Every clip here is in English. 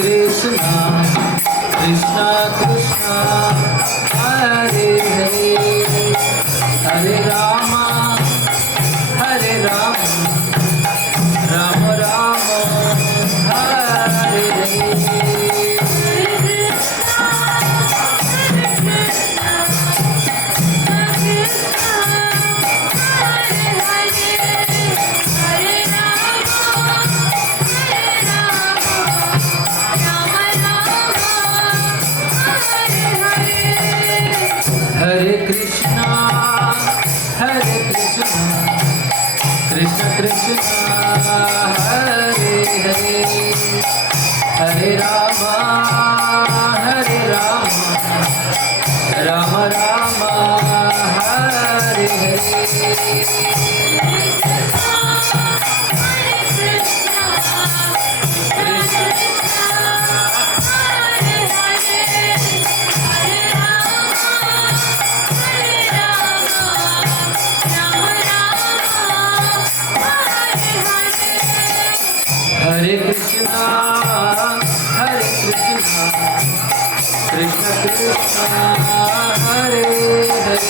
Krishna, Krishna Krishna, Hare Hare, Hare Rama, Hare Rama, Rama Rama, Hare Hare. Hare Krishna, Hare Krishna, Krishna Krishna, Hare Hare, Hare Rama, Hare Rama, Rama Rama, Hare Hare. Hare Krishna, Hare Krishna, Krishna Krishna, Hare Hare,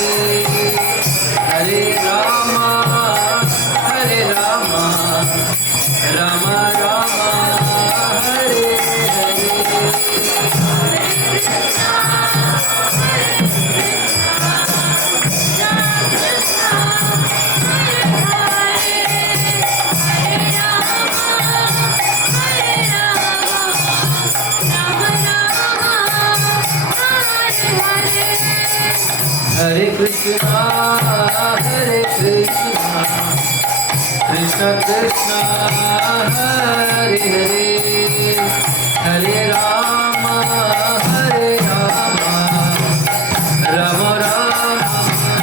Hare Rama, Hare Rama, Rama Rama, Hare Hare. Hare Krishna, Hare Krishna, Krishna Krishna, Hare Hare, Hare Rama, Hare Rama, Rama Rama,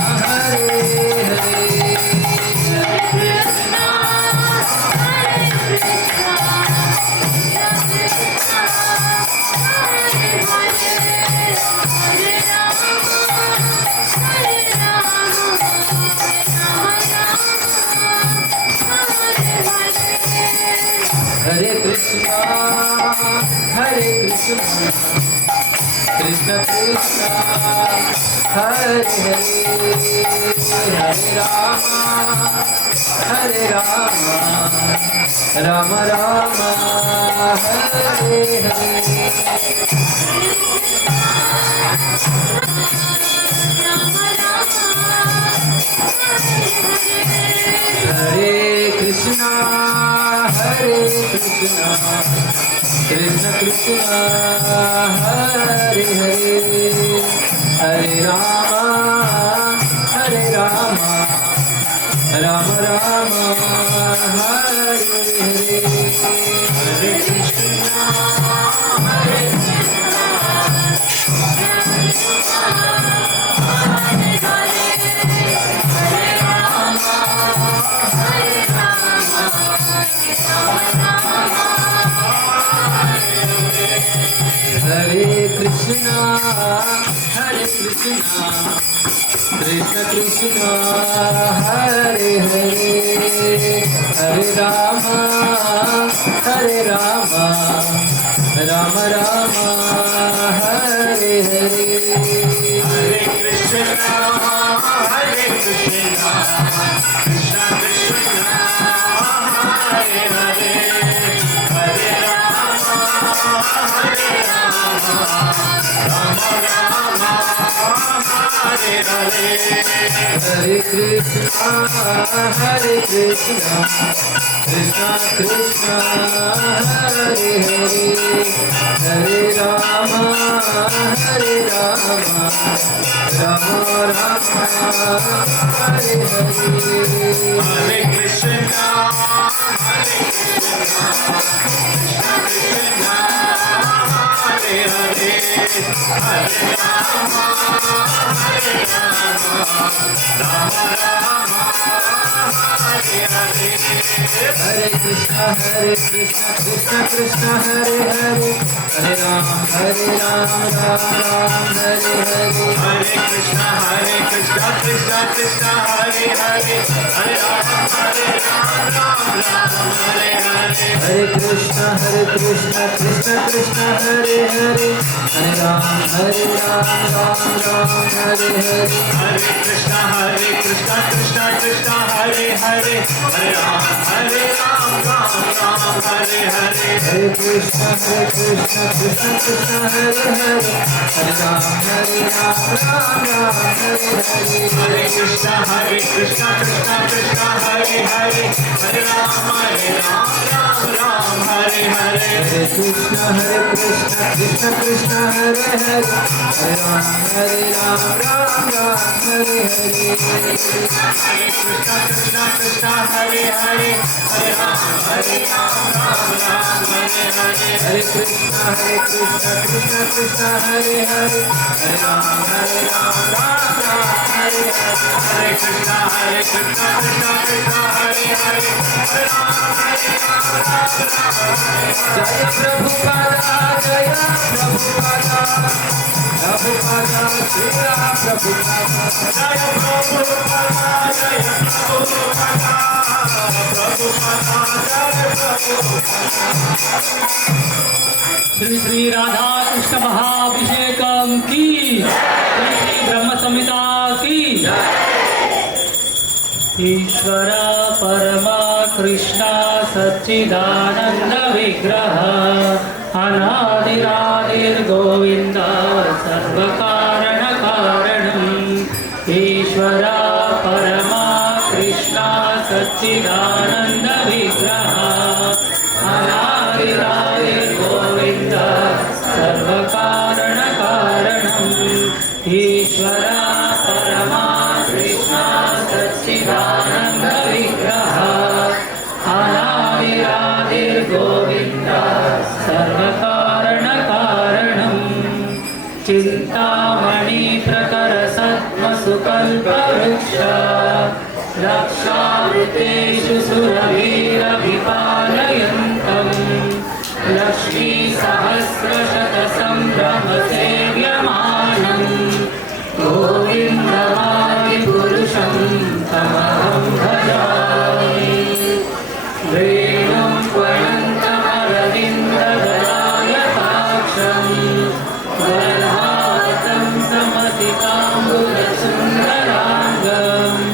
Hare Hare. Hare Krishna, Hare Krishna, Krishna Krishna, Hare Hare, Hare Rama, Hare Rama, Rama Rama, Hare Hare. Hare Krishna, Hare Krishna, Krishna Krishna, Hare Hare, Hare Rama, Hare Rama, Rama Rama, Hare Hare. Hare Krishna, Hare Krishna, Hare Hare, Hare Rama, Hare Rama, Rama Hare Krishna, Hare Krishna, Krishna Krishna, Hare Hare, Hare Rama, Hare Rama, Rama Rama, Hare Hare. Hare Krishna, Hare Krishna, Krishna Krishna, Hare Hare, Hare Rama, Hare Rama, Rama Rama, Hare Hare. Hare Krishna, Hare Krishna, Krishna Krishna, Hare Hare, Hare Rama, Hare Rama, Rama Rama, Hare Hare. Hare Krishna, Hare Krishna, Krishna Krishna, Hare Hare, Hare Rama, Hare Rama, Rama Rama, Hare Hare. Hare Krishna, Krishna Krishna, Hare Hare, Hare Ram, Ram Hare Hare. Hare Krishna, Krishna Krishna, Hare Hare, Hare Ram, Ram Hare Hare. Hare Krishna Krishna Krishna Hare Hare Hare Ram Ram Hare Hare Hare Krishna Krishna Krishna Hare Hare Hare Ram Hare Ram Hare Hare Hare Krishna Krishna Krishna Hare Hare Hare Ram Hare Ram Hare Hare Hare Krishna Krishna Krishna Hare Hare Hare Ram Ram Hare Hare Hare Krishna Krishna Krishna Hare Hare Hare Ram Ram Hare Hare Hare Krishna Krishna Hare Hare Hare Ram Ram Hare Hare Hare Krishna Krishna Krishna Hare Hare Hare Ram Ram Hare Hare Hare Krishna Krishna Krishna Hare Hare Hare Ram Jai Prabhupada Jai Prabhupada Prabhupada Shri Prabhupada Jai Prabhupada Jai Prabhupada Prabhupada Jai Prabhupada Shri Shri Radha Krishna महाअभिषेकम की श्री श्री ब्रह्म संहिता की ईश्वर परमा कृष्ण सच्चिदानंद विग्रह अनादिरादिर्गोविंद सर्वकारण कारणम् ईश्वर परमा कृष्ण सच्चिदानंद विग्रह अनादिरादिर्गोविंद सर्वकारण कारणम् ईश्वर परमा कृष्ण सच्चिदानंद विग्रह अनादिरादिर्गोविंद सर्वकारण कारणम् चिंतामणि प्रकर सत्मसुकल्पवृक्ष रक्षावृतेषु सुरवीरभिपालयन्तम् लक्ष्मी सहस्रशतसम्भ्रमसेव्यमानम् गोविन्दमादिपुरुषं तमहं भजामि वेणुं त्वयन्तमरविन्ददलायताक्षम् गर्भातं समसिताम्बुजसुन्दराङ्गम्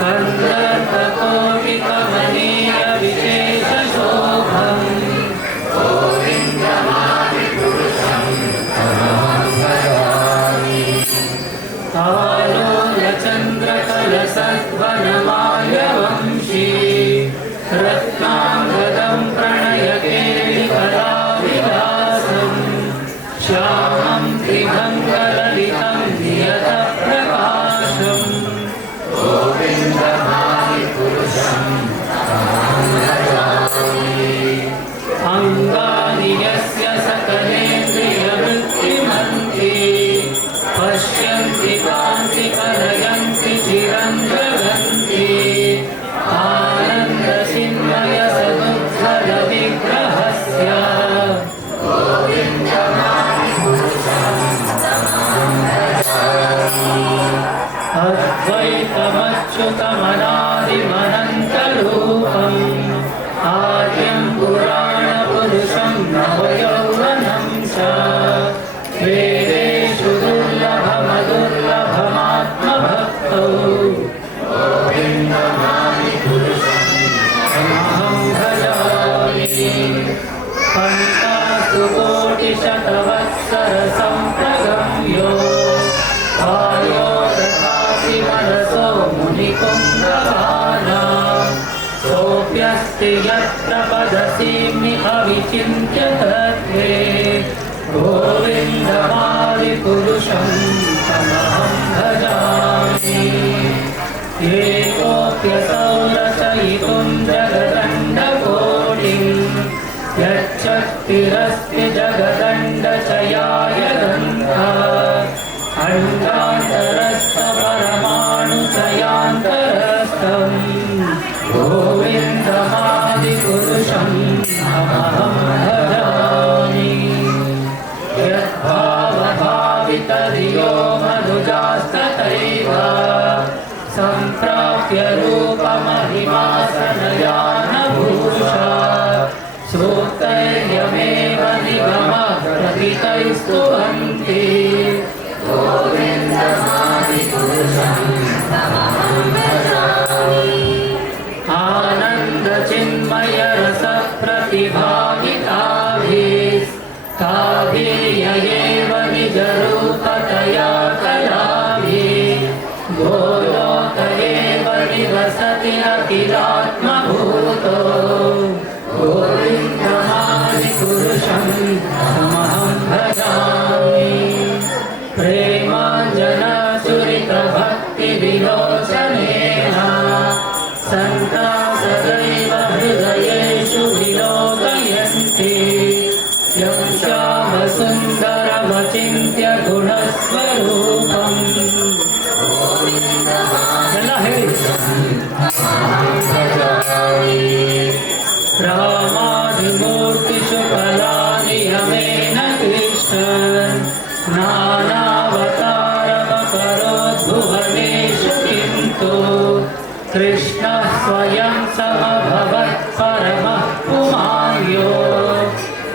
कन्दर्पकोटिकमनीयविशेषशोभम् आलोलचन्द्रकलसद्वनमाल्यवंशी रत्नाङ्गदं प्रणयकेलिकलाविलासम् श्यामं त्रिभङ्गललितं नियतप्रकाशम् अङ्गानि यस्य सकलेन्द्रियवृत्तिमन्ति पश्यन्ति कान्ति कलयन्ति चिरं जगन्ति आनन्दचिन्मय सदुद्धरविग्रहस्य अद्वैतमच्युतमनादिमनन्तरूपम् आद्यं पुराणपुरुषं नवयौवनं च वेदेषु दुर्लभमदुर्लभमात्मभक्तौ अहं भजामि पञ्चासु कोटिशतवत्सरसम्प्रगम्यो आयो तथापि मनसो मुनिकुन्दवाना सोऽप्यस्ति यत्र पदसीम्नि अविचिन्त्य तत्त्वे गोविन्दमादिपुरुषं तमहं भजामि एकोऽप्यसौ रचयितुं जगदण्डकोटिं यच्चक्तिरस्ति जगदण्डचयाय ग्रन्थः अण्डान्तरस्थपरमाणुचयान्तरस्थम् गोविन्दमादिपुरुषं अहं भजामि यद्भावभावितधियो मधुजास्तथैव सम्प्राप्य रूपमहिमासनयानभूषा ताभिर्ययेव निजरूपतया कलाभिः गोलोक एव निवसति अखिलात्मभूतो गोविन्दमादिपुरुषं तमहं भजामि प्रेमाञ्जनचुरितभक्तिविलोचनेन सन्ता सदैव हृदयेषु विलोकयन्ति यं श्यामसुन्दरमचिन्त्य गुणस्वरूपम् रामादिमूर्तिषु कलानि यमेन कृष्ण नानावतारमकरोद्भुवनेषु किन्तु कृष्णः स्वयं समभवत् परमः पुमान्यो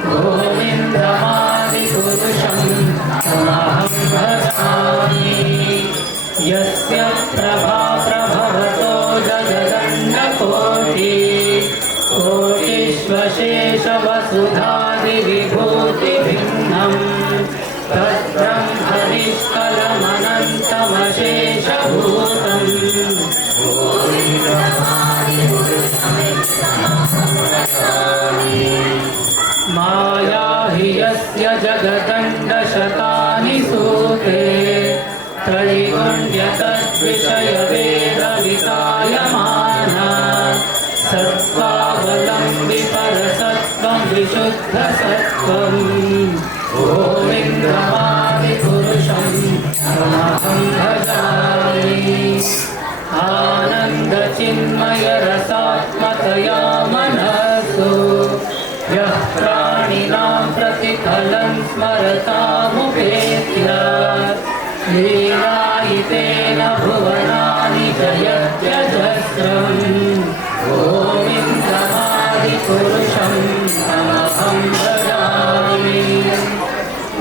गोविन्दमादिपुरुषं तमहं भजामि यस्य प्रभा प्रभवतो जगदण्डकोटि कोटिष्वशेषवसुधादिविभूतिभिन्नं तद्ब्रह्मनिष्कलमनन्तमशेषभूतम् माया हि यस्य जगदण्डशतानि सूते त्रैगुण्यतद्विषयवेदवितायमाना सत्त्वावलम्बि परसत्त्वं विशुद्धसत्त्वं गोविन्दमादिपुरुषं तमहं भजामि आनन्दचिन्मयरसात्मकया मनसो यः प्राणिनां प्रतिफलं स्मरतामुपेत्य लीलायितेन भुवनानि जयत्यजस्रम् गोविन्दमादिपुरुषं तमहं भजामि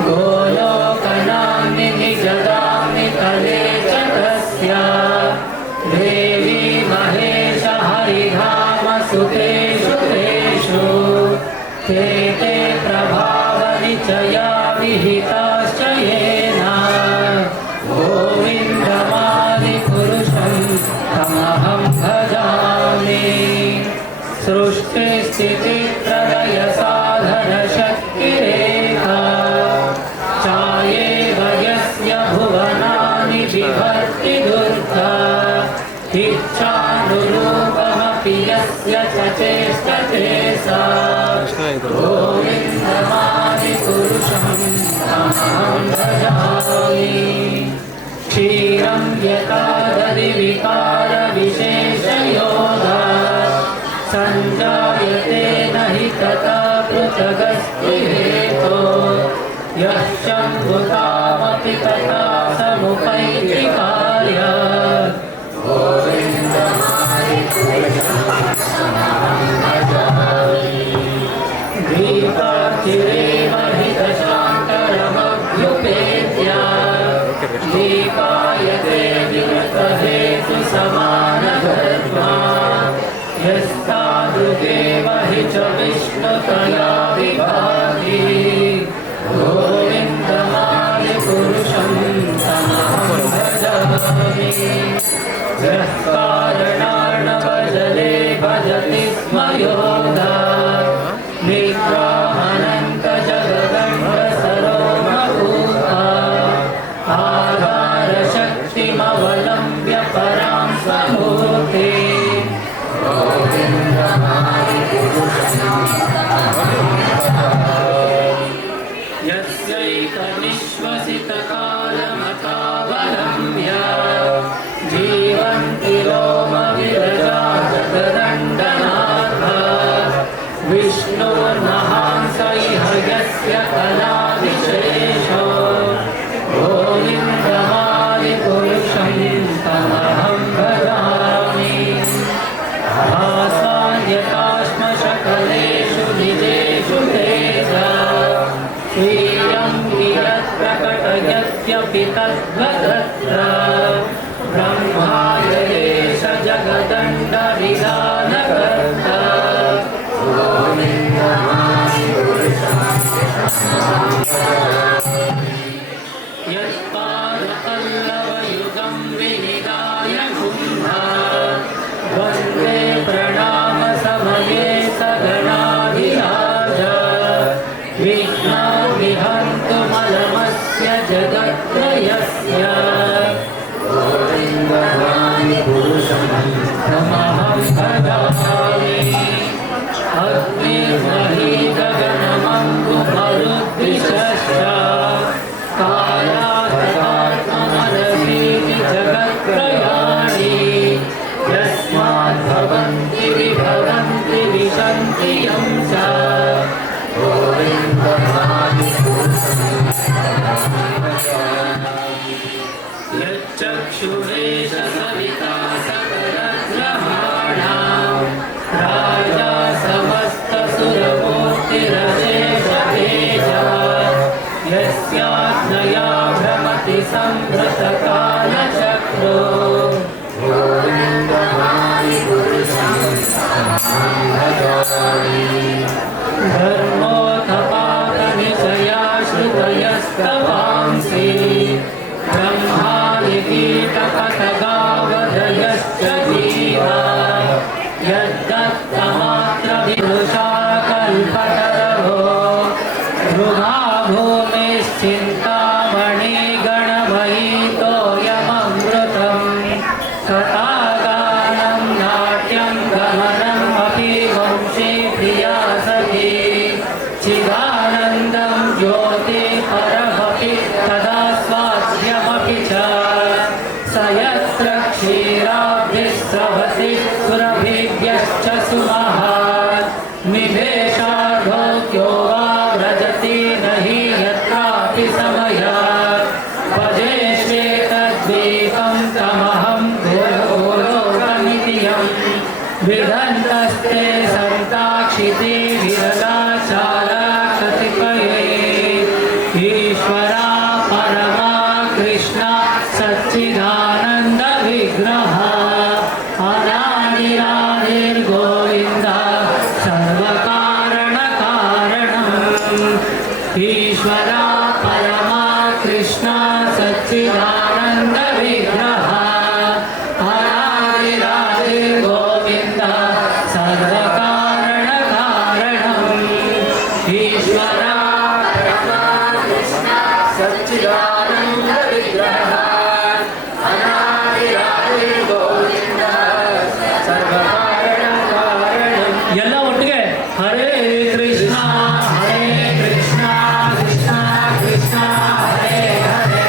गोलोकनाम्नि निजगामि तले च तस्य देवी महेश हरिधामसुतेषु तेषु ते ते प्रभावनिचया विहिताश्च येन गोविन्दमादिपुरुषं तमहं भजामि सृष्टिस्थितिप्रलयसाधनशक्तिरेका चायेव यस्य भुवनानि बिभर्ति दुर्गा इच्छानुरूपमपि यस्य च चेष्टते सा गोविन्दमादिपुरुषं तमहं भजामि क्षीरं यकादरिविकारविशेषयोगा सञ्जायते न हि तथा पृथगस्ति हेतो यः शम्भुतामपि तथा समुपैति कार्य दीपार्चिरेव हि दशान्तरमभ्युपेत्य दीपायते विरतहेतु समानधर्मा यस्तादृदेव हि च विष्णुतया विभाति गोविन्दमादिपुरुषं तमहं भजामि यः कारणार्णवजले भजति स्म योधा निग्रामनन्तजगदण्डसरोमभूता आधारशक्तिमवलम्ब्य परां स्वमूर्ति यस्यैकनिश्वसितकालमतावलम्ब्य जीवन्ति रोमविरजा जगदण्डनाथा विष्णोर्महांस इह यस्य कलाविशेषो गोविन्दमादिपुरुषं तमहं भजामि भासान्यताश्मशकलेषु निजेषु तेजा श्रियं कियत्प्रकटयत्यपि तद्वदत्र ब्रह्मायलेश जगदण्डविधानकर्ता गोविन्द अग्निर्मही गगनमङ्गुमरुद्विषश्च कालातकात्मनरसीति जगत्त्रयाणि यस्मात् भवन्ति विभवन्ति विशन्ति यं च यच्चक्षुरेश सविता सकलग्रहाणां राजा समस्तसुरमूर्तिरशेषतेजः यस्याज्ञया भ्रमति संभृतकालचक्रो धर्मोऽथपातनिशया श्रुतयस्तवांसि ब्रह्मादि कीटकटगावधयश्च जीवा यद्दत्तमात्रविदुषा कल्पतरवो मृगा भूमिश्चिन्तामणिगणमयीतोऽयममृतम् तथागानं नाट्यं गमनम् अपि वंशे प्रिया सखी चिदानन्दं ज्योति परमपि तदा स्वास्यमपि च स यत्र क्षीराब्धिः स्रवति सुरभिभ्यश्च सुमहात् निवेशार्धोऽख्यो वा व्रजति न हि यत्रापि समयात् भजे श्वेतद्वीपं तमहं घोरोगमितियम् विदन्तस्ते सन्ताक्षिते विरलाचारा कतिपये ईश्वरा परमा कृष्णा सच्चिदानन्द विग्रह अनादिरादिर्गोविन्द सर्वकारणकारणम् ईश्वरा परमा कृष्णा सच्चिदानन्द विग्रह अनादिरादिर्गोविन्द सर्वकारणकारणम् ईश्वरा परमा कृष्णा सच्चिदानन्द विग्रह अनादिरादिर्गोविन्द सर्वकारणकारणम् ಎಲ್ಲ ಒಟ್ಟಿಗೆ ಹರೇ ಕೃಷ್ಣ ಕೃಷ್ಣ ಕೃಷ್ಣ ಹರೇ ಹರೇ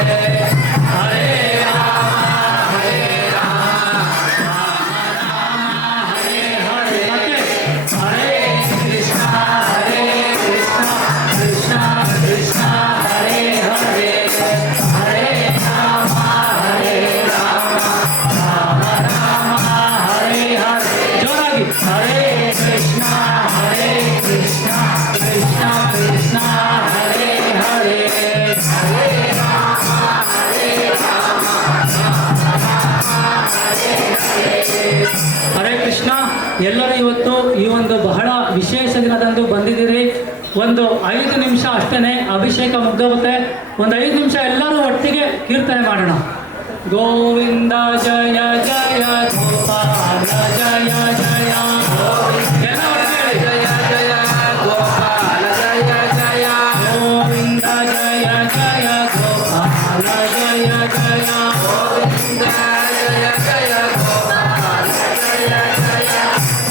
ಹರೇ ರಾಮ ರಾಮ ಹರೇ ಹರೇ ಮತ್ತೆ ಹರೇ ಕೃಷ್ಣ ಕೃಷ್ಣ ಕೃಷ್ಣ ಹರೇ ಹರೇ ಹರೇ ರಾಮ ರಾಮ ರಾಮ ಹರೇ ಹರೇ ಜೋರಾಗಿ ಹರೇ ಕೃಷ್ಣ ಕೃಷ್ಣ ಕೃಷ್ಣ ಹರೇ ಹರೇ ಹರೇ ರಾಮ ಹರೇ ಕೃಷ್ಣ. ಎಲ್ಲರೂ ಇವತ್ತು ಈ ಒಂದು ಬಹಳ ವಿಶೇಷ ದಿನದಂದು ಬಂದಿದ್ದೀರಿ. ಒಂದು 5 ನಿಮಿಷ ಅಷ್ಟೇ ಅಭಿಷೇಕ ಮುಗ್ದೋಗುತ್ತೆ. ಒಂದು 5 ನಿಮಿಷ ಎಲ್ಲರೂ ಒಟ್ಟಿಗೆ ಕೀರ್ತನೆ ಮಾಡೋಣ. ಗೋವಿಂದ ಜಯ ಜಯ ಗೋಪಾಲ ಜಯ ಜಯ ಎಲ್ಲ ಒಟ್ಟಿಗೆ ಜಯ ಜಯ ಗೋಪಾಲ ಜಯ ಜಯ ಗೋವಿಂದ ಜಯ ಜಯ ಗೋಪಾಲ ಜಯ ಜಯ ಗೋವಿಂದ ಜಯ ಜಯ ಗೋಪಾಲ ಜಯ ಜಯ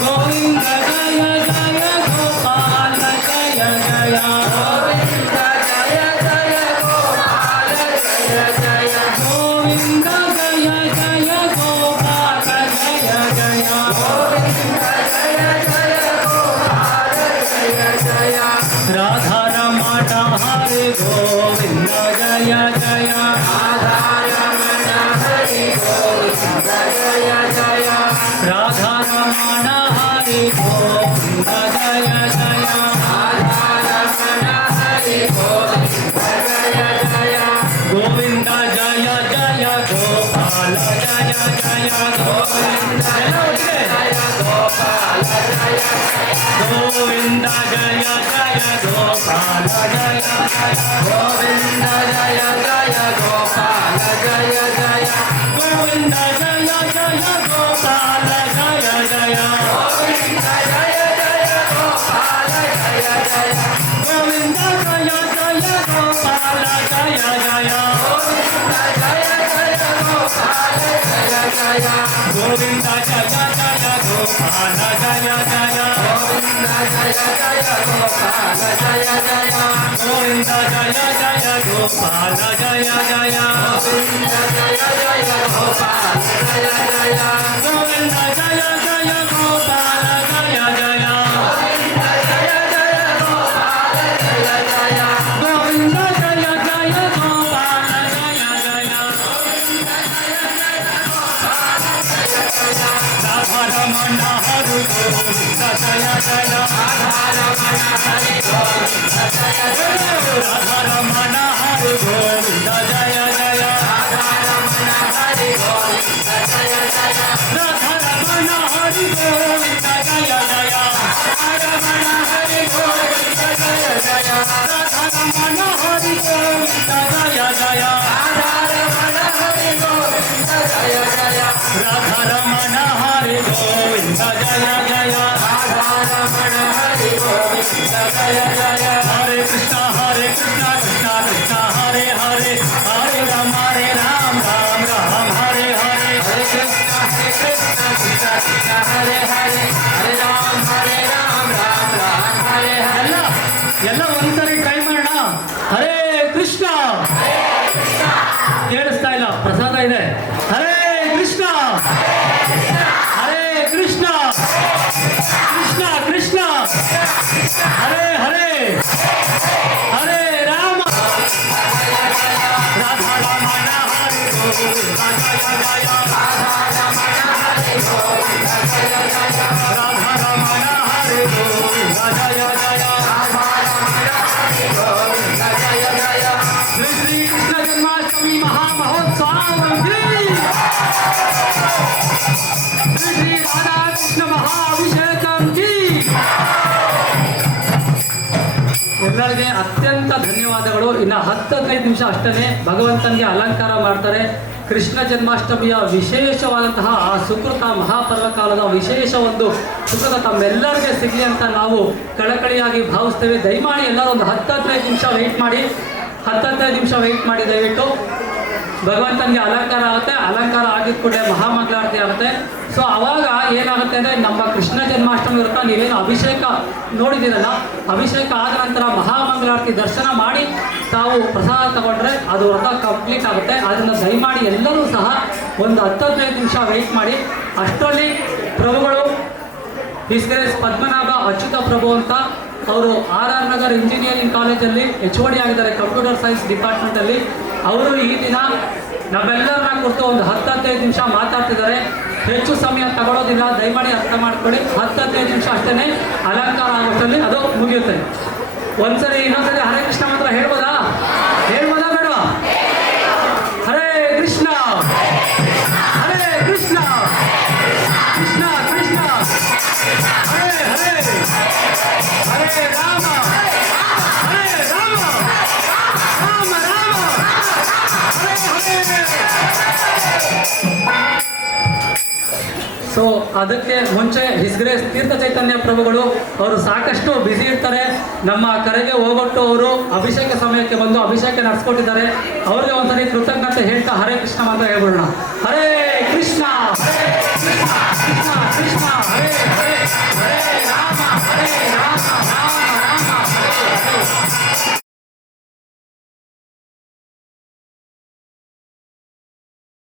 ಗೋವಿಂದ ಜಯ ಜಯ ಗೋಪಾಲ ಜಯ ಜಯ ಗೋವಿಂದ ಜಯ ಜಯ ಗೋಪಾಲ ಜಯ ಜಯ ಗೋವಿಂದ ಜಯ ಜಯ ಗೋಪಾಲ ಜಯ ಜಯ ಗೋವಿಂದ ಜಯ ಜಯ ಗೋಪಾಲ ಜಯ ಜಯ ರಾಧಾ ರಮಣ ಹರಿ ಗೋವಿಂದ ಜಯ ಜಯ ರಾಧಾ ರಮಣ ಹರಿ ಗೋವಿಂದ ಜಯ ಜಯ ರಾಧಾ ರಮಣ ಹರಿ ಗೋವಿಂದ ಜಯ ಜಯ ರಾಧಾ ರಮಣ ಹರಿ ಗೋವಿಂದ ಜಯ ಜಯ ಗೋವಿಂದ ಜಯ ಜಯ ಗೋಪಾಲ ಜಯ ಜಯ ಗೋವಿಂದ ಜಯ ಗೋಪಾಲ ಜಯ ಗೋವಿಂದ ಜಯ ಜಯ ಗೋಪಾಲ ಜಯ ಜಯ ಗೋವಿಂದ ಜಯ ಜಯ ಗೋಪಾಲ ಜಯ ಜಯ ಗೋವಿಂದ ಜಯ ಜಯ ಗೋಪಾಲ ಜಯ ಜಯ ಗೋವಿಂದ ಜಯ ಜಯ ಗೋಪಾಲ ಜಯ ಜಯ ಗೋವಿಂದ ಜಯ ಜಯ ಗೋಪಾಲ ಜಯ ಜಯ ಗೋವಿಂದ ಜಯ ಜಯ ಗೋಪಾಲ ಜಯ ಜಯ ಗೋವಿಂದ ಜಯ ಜಯ ಗೋಪಾಲ ಜಯ ಜಯ ಗೋವಿಂದ ಜಯ ಗೋವಿಂದ ಜಯ ಜಯ ಗೋಪಾಲ ಜಯ ಜಯ ಗೋವಿಂದ ಜಯ ಜಯ ಗೋಪಾಲ ಜಯ ಜಯ ಗೋವಿಂದ ಜಯ ಜಯ ಗೋಪಾಲ ಜಯ ಜಯ ರಾಧಾರಮಣ ಹರಿ ಗೋವಿಂದ ಜಯ ಜಯ ರಾಧಾರಮಣ ಹರಿ ಗೋವಿಂದ ಜಯ ಜಯ ರಾಧಾರಮಣ ಹರಿ ಗೋವಿಂದ ಜಯ ಜಯ ರಾಧಾರಮಣ ಹರಿ ಗೋವಿಂದ ಜಯ ಜಯ ರಾಧಾರಮಣ ಹರಿ ಗೋವಿಂದ ಜಯ ಜಯ ರಾಧಾರಮಣ ಹರಿ ಗೋವಿಂದ ಜಯ ಜಯ ರಾಧಾರಮಣ ಹರಿ ಗೋವಿಂದ ಜಯ ಜಯ ರಾಧಾರಮಣ ಹರಿ ಗೋವಿಂದ ಜಯ ಜಯ ರಾಧಾರಮಣ ಹರಿ ಗೋವಿಂದ ಜಯ ಜಯ ಹರೆ ಕೃಷ್ಣ ಕೃಷ್ಣ ಕೃಷ್ಣ ಹರೆ ಹರೆ ಹರೆ ರಾಮ ರಾಮ ಹರೆ ಹರೆ ಹರೆ ಕೃಷ್ಣ ಕೃಷ್ಣ ಕೃಷ್ಣ ಹರೆ ಹರೆ ಹರೆ ರಾಮ ರಾಮ ಹರೆ ಹರೆ ಎಲ್ಲ ಒಂದ್ಸರಿ ಟ್ರೈ ಮಾಡೋಣ. ಹರೇ ಕೃಷ್ಣ ಕೇಳಿಸ್ತಾ ಇಲ್ಲ, ಪ್ರಸಾದ ಇದೆ. ಹರೇ ಕೃಷ್ಣ ಹರೇ ಕೃಷ್ಣ ಕೃಷ್ಣ ಕೃಷ್ಣ ಹರೇ ಹರೇ ಹರೇ ರಾಮ ರಾಧಾರಮಣ ಹರಿ ಗೋವಿಂದ ಜಯ ಜಯ ರಾಧಾರಮಣ ಹರಿ ಗೋವಿಂದ ಜಯ ಜಯ ರಾಧಾರಮಣ ಹರಿ ಗೋವಿಂದ ಜಯ ಜಯ ರಾಧಾರಮಣ ಹರಿ ಗೋವಿಂದ ಜಯ ಜಯ ಶ್ರೀ ಶ್ರೀ ಕೃಷ್ಣ ಜನ್ಮಾಷ್ಟಮಿ ಮಹಾಮಹೋತ್ಸವ ಶ್ರೀ ಶ್ರೀ ರಾಧಾಕೃಷ್ಣ ಮಹಾಭಿಷೇಕಂ ಕಿ. ಎಲ್ಲರಿಗೆ ಅತ್ಯಂತ ಧನ್ಯವಾದಗಳು. ಇನ್ನು 10-15 ನಿಮಿಷ ಅಷ್ಟೇ ಭಗವಂತನಿಗೆ ಅಲಂಕಾರ ಮಾಡ್ತಾರೆ. ಕೃಷ್ಣ ಜನ್ಮಾಷ್ಟಮಿಯ ವಿಶೇಷವಾದಂತಹ ಆ ಸುಕೃತ ಮಹಾಪರ್ವ ಕಾಲದ ವಿಶೇಷ ಒಂದು ಸುಕೃತ ತಮ್ಮೆಲ್ಲರಿಗೆ ಸಿಗಲಿ ಅಂತ ನಾವು ಕಳಕಳಿಯಾಗಿ ಭಾವಿಸ್ತೇವೆ. ದಯಮಾಡಿ ಎಲ್ಲರೂ ಒಂದು 10-15 ನಿಮಿಷ ವೆಯ್ಟ್ ಮಾಡಿ, 10-15 ನಿಮಿಷ ವೆಯ್ಟ್ ಮಾಡಿ ದಯವಿಟ್ಟು. ಭಗವಂತನಿಗೆ ಅಲಂಕಾರ ಆಗುತ್ತೆ, ಅಲಂಕಾರ ಆಗಿದ ಕೂಡಲೇ ಮಹಾಮಂಗಳಾರತಿ ಆಗುತ್ತೆ. ಸೊ ಅವಾಗ ಏನಾಗುತ್ತೆ ಅಂದರೆ ನಮ್ಮ ಕೃಷ್ಣ ಜನ್ಮಾಷ್ಟಮಿ ಇರುತ್ತಾ ನೀವೇನು ಅಭಿಷೇಕ ನೋಡಿದ್ದೀರಲ್ಲ, ಅಭಿಷೇಕ ಆದ ನಂತರ ಮಹಾಮಂಗಳಾರತಿ ದರ್ಶನ ಮಾಡಿ ತಾವು ಪ್ರಸಾದ ತಗೊಂಡ್ರೆ ಅದು ವ್ರತ ಕಂಪ್ಲೀಟ್ ಆಗುತ್ತೆ. ಅದನ್ನು ದಯಮಾಡಿ ಎಲ್ಲರೂ ಸಹ ಒಂದು 10-15 ನಿಮಿಷ ವೆಯ್ಟ್ ಮಾಡಿ. ಅಷ್ಟರಲ್ಲಿ ಪ್ರಭುಗಳು ಹಿಸ್ ಪದ್ಮನಾಭ ಅಚ್ಯುತ ಪ್ರಭು ಅಂತ ಅವರು RR ನಗರ್ ಇಂಜಿನಿಯರಿಂಗ್ ಕಾಲೇಜಲ್ಲಿ HOD ಆಗಿದ್ದಾರೆ, ಕಂಪ್ಯೂಟರ್ ಸೈನ್ಸ್ ಡಿಪಾರ್ಟ್ಮೆಂಟಲ್ಲಿ. ಅವರು ಈ ದಿನ ನಮ್ಮೆಲ್ಲರನ್ನ ಕುರಿತು ಒಂದು 10-15 ನಿಮಿಷ ಮಾತಾಡ್ತಿದ್ದಾರೆ. ಹೆಚ್ಚು ಸಮಯ ತಗೊಳ್ಳೋದಿಲ್ಲ, ದಯಮಾಡಿ ಅರ್ಥ ಮಾಡ್ಕೊಳ್ಳಿ. 10-15 ನಿಮಿಷ ಅಷ್ಟೇ ಅಲಂಕಾರ ಆಗೋಷ್ಟರಲ್ಲಿ ಅದು ಮುಗಿಯುತ್ತೆ. ಒಂದ್ಸರಿ ಇನ್ನೊಂದ್ಸರಿ ಹರೇ ಕೃಷ್ಣ ಮಾತ್ರ ಹೇಳ್ಬೋದಾ ಬೇಡವಾ? ಹರೇ ಕೃಷ್ಣ ಹರೇ ಕೃಷ್ಣ ಕೃಷ್ಣ ಕೃಷ್ಣ ಹರೇ ಹರೇ ಹರೇ ರಾಮ ಹರೇ ರಾಮ ರಾಮ ರಾಮ ಹರೇ ಹರೇ. ಸೊ ಅದಕ್ಕೆ ಮುಂಚೆ ಹಿಸ್ಗ್ರೇಸ್ ತೀರ್ಥ ಚೈತನ್ಯ ಪ್ರಭುಗಳು ಅವರು ಸಾಕಷ್ಟು ಬ್ಯುಸಿ ಇರ್ತಾರೆ. ನಮ್ಮ ಕರೆಗೆ ಹೋಗೊಟ್ಟು ಅವರು ಅಭಿಷೇಕ ಸಮಯಕ್ಕೆ ಬಂದು ಅಭಿಷೇಕ ನಡೆಸ್ಕೊಟ್ಟಿದ್ದಾರೆ. ಅವ್ರಿಗೆ ಒಂದ್ಸರಿ ಕೃತಜ್ಞತೆ ಹೇಳ್ತಾ ಹರೇ ಕೃಷ್ಣ ಮಾತ್ರ ಹೇಳ್ಬಿಡೋಣ. ಹರೇ